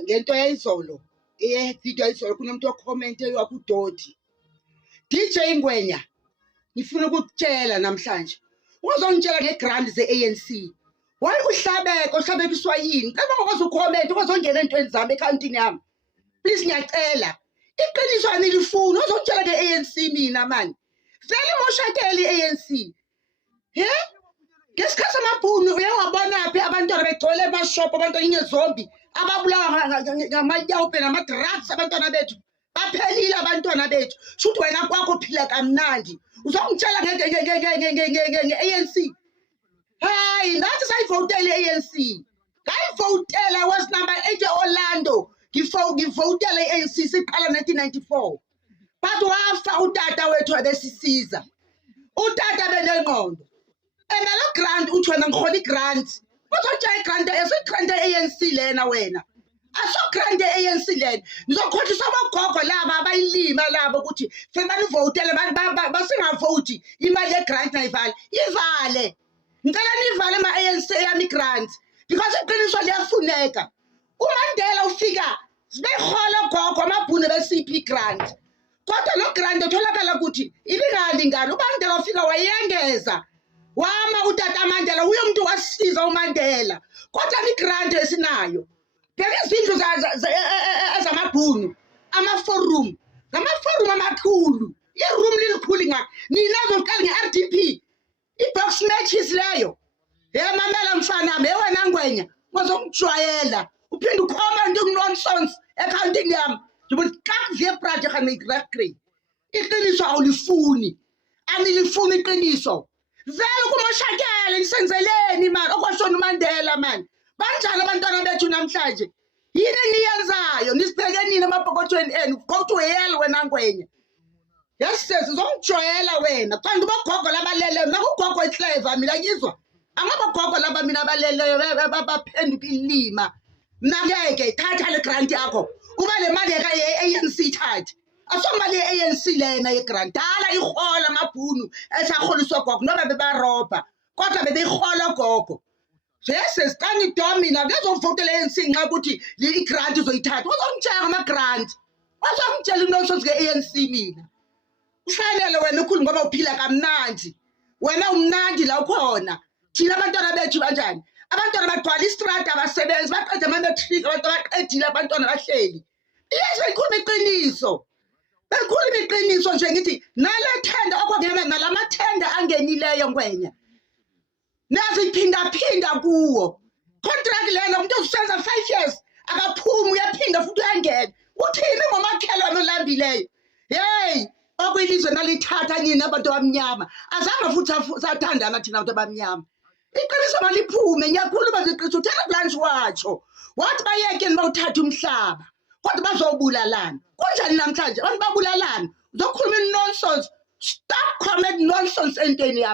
ngento yayizolo video yayizolo kunomuntu ocommente yakudodi DJ Ngwenya ngifuna ukutshela namhlanje uzongitshela ngegrant ze-ANC why uhlabekiswa yini caba ngokwazi ucomment ukuzongena entweni zami ekhawuntini yami please ngiyacela iqiniso anilifuni uzongitshela nge-ANC mina mani vele moshakeli i-ANC ngesikhathi amabhunu uyawabona phi abantwana begcwele emashophu abantwana ingezombi ababulawa ngamatyawubhe nama-drugs abantwana bethu baphelile abantwana bethu shuthi wena kwakho phila kamnandi uzongitshela nge-ANC hayi nathi sayivotela i-ANC ngayivotela was number 8 e-Orlando ngivotela i-ANC siqala 1994 but wafa utata wethu abesisiza utata benengqondo and lo grant uthi wena ngihola i-grant uzotshela i-grant grant ye-ANC lena wena aso grant ye-ANC lena ngizokhohlisa abogogo laba abayilima labo ukuthi sebanivotele basingavoti imali ye-grant nayivale ivale ngicela nivale ama-ANC yami i-grant because iqiniso liyafuneka uMandela ufika sibehola gogo amabhunu besiphi i-grant kodwa lo grant utholakala ukuthi ibingalingani uMandela ufika wayengeza wama utata Mandela uyo umuntu wasiza uMandela kodwa i-grant esinayo bheka izindlu zamabhunu ama-forum amakhulu i-room lilikhulu ngaka nina zoqala nge-RDP i-box matches leyo mamela mfanami wena Ngwenya ngozongijwayela uphinde ukhommente ukunonsons ekhawuntini yami ngibuthi kakuvie project angiyigrade iqiniso awulifuni anilifuni iqiniso vele kumoshakele nisenzeleni mani okwashona uMandela mani banjani abantwana bethu namhlanje yini niyenzayo nisibheke nini amabhokotweni enu go to hell wena Ngwenya yesizwe uzongijwayela wena kanti bogogo labaleleyo nakugogo eClever mina ngizwa amabogogo laba mina abaleleyo baphenduka ilima mna-ke thatha le grant yakho uba le mali ye-ANC thathe asomali ye-ANC lena yegrant dala ihola amabhunu esaholiswa gogo noba bebarobha kodwa bebeyihola gogo sesicanga mina ngezovotela i-ANC nxa ukuthi i-grant uzoyithatha uzongitshela ngama-grant uzongitshela inonsosi nge-ANC mina ufanele wena ukhulu ngoba uphila kamnandi wena umnandi la ukhona thina abantwana bethu kanjani abantwana bagcwala istrada abasebenzi baqeda ama-matric baqedile abantwana bahleli iyezo ikhuluma iqiniso bekhuluma iqiniso nje ngithi nalethenda okwangena nalamathenda angenileyo Ngwenya naziphinda kuwo contract lena umuntu usenza 5 years akaphumi uyaphinda futhi uyangena uthini ngomakhelwane olambileyo hey okwilizwe nalithatha nini abantu abamnyama azange futhi sathandana thina abantu abamnyama iqiniso maliphume ngiyakhuluma ngeqiniso uthela blanche watsho wathi bayekeni bawuthatha umhlaba kodwa bazobulalana kunjani namhlanje abantu babulalana uzokhuluma nonsense stop comment nonsense entweni yami